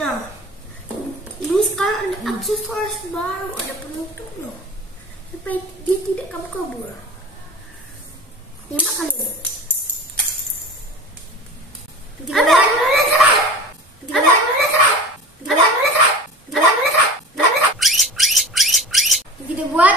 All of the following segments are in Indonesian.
Nah, ini sekarang ada aksesoris baru, ada penutupnya supaya dia tidak kabur-kabur. Tembak kalian. Kita buat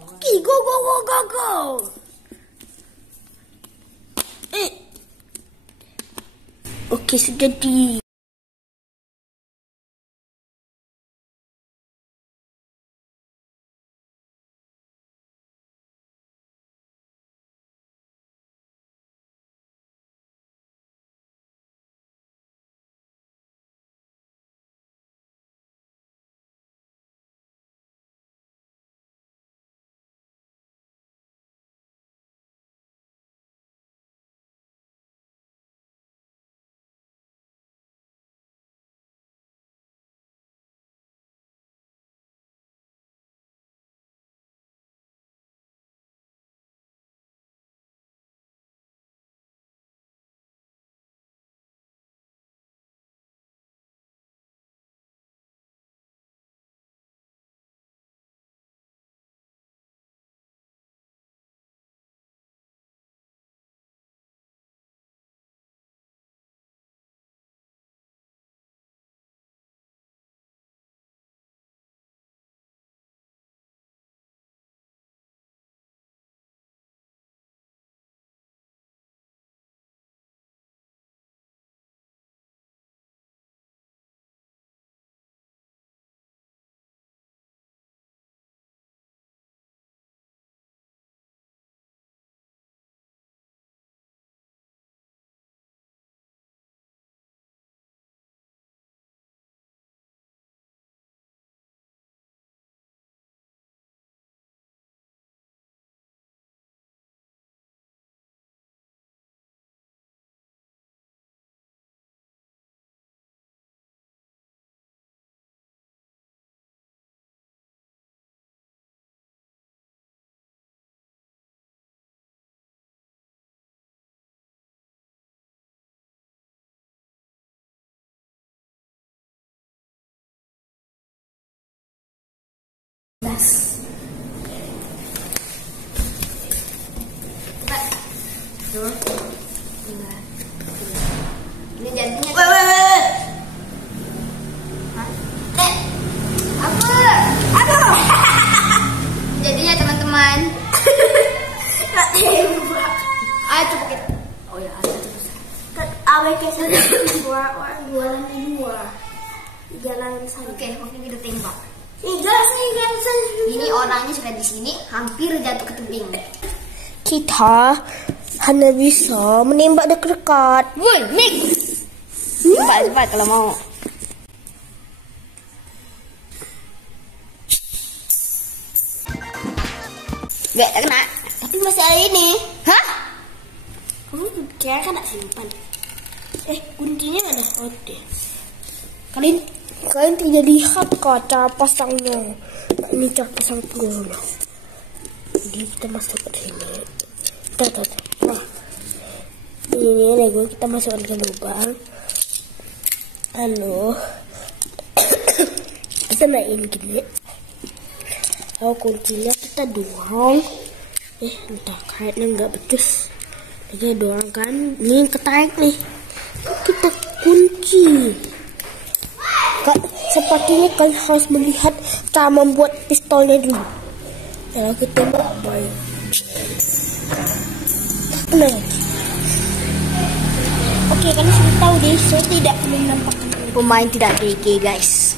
Oke, go. Oke, sudah di. Ini jadinya. Apa? Jadinya teman-teman. Tak tembak. Ayo coba kita. Oh ya, awet kesana orang jualan di luar. Jalan sana. Oke, waktu kita tembak. Ini orangnya sudah di sini, hampir jatuh ke tebing. Kita hanya bisa menembak dekat-dekat. Woi, Nick. Cepat kalau mau. Gak kena. Tapi masih ada ini. Hah? Kamu kira kan tak simpan? Kuncinya ada. Oke. Kalian tidak lihat cara pasangnya. Ini cara pasang peluru. Jadi kita masuk ke sini. Nah, ini Lego kita masukkan ke lubang. Lalu kita main gini. Lalu kuncinya kita dorong. Entah karetnya nggak becus. Kita dorong kan. Ini ketarik nih. Kita kunci. Sepertinya kalian harus melihat cara membuat pistolnya dulu. Kalau kita tembak baik. Nah, Oke, kalian sudah tahu deh, saya tidak menampakkan Pemain tidak DG guys.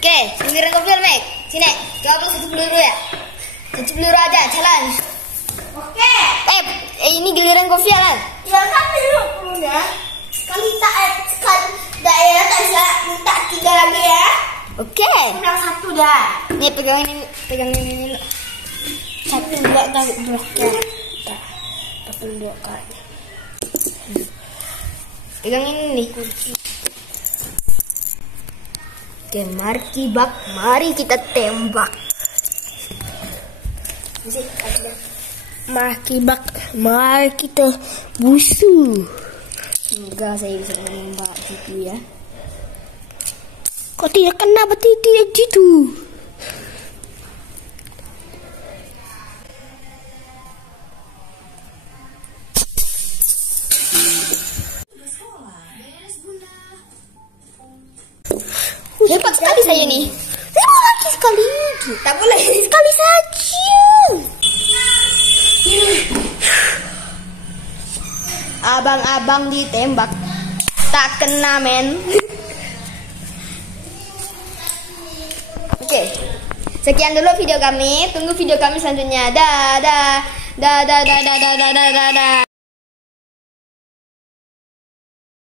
Oke, giliran Kopil Mek. Sini, coba satu peluru ya. Satu peluru aja, challenge. Oke. Ini giliran Kopil kan? Ya kan dulu pelurunya. Kali tak daerah tak bisa minta 3 lagi ya. Oke. Yang 1 dah. Nih pegangin ini. Satu enggak tahu blok ya. Tapi 2 kali. Pegangin ini kunci. Oke, mari kita tembak. Mari kita busu. Enggak, saya bisa menembak gitu ya. Kok tidak kena berarti tidak gitu. Hebat sekali saya nih. Saya mau lagi sekali. Tak boleh. Sekali saja. Abang-abang ditembak tak kena men. Oke, sekian dulu video kami. Tunggu video kami selanjutnya. Dadah.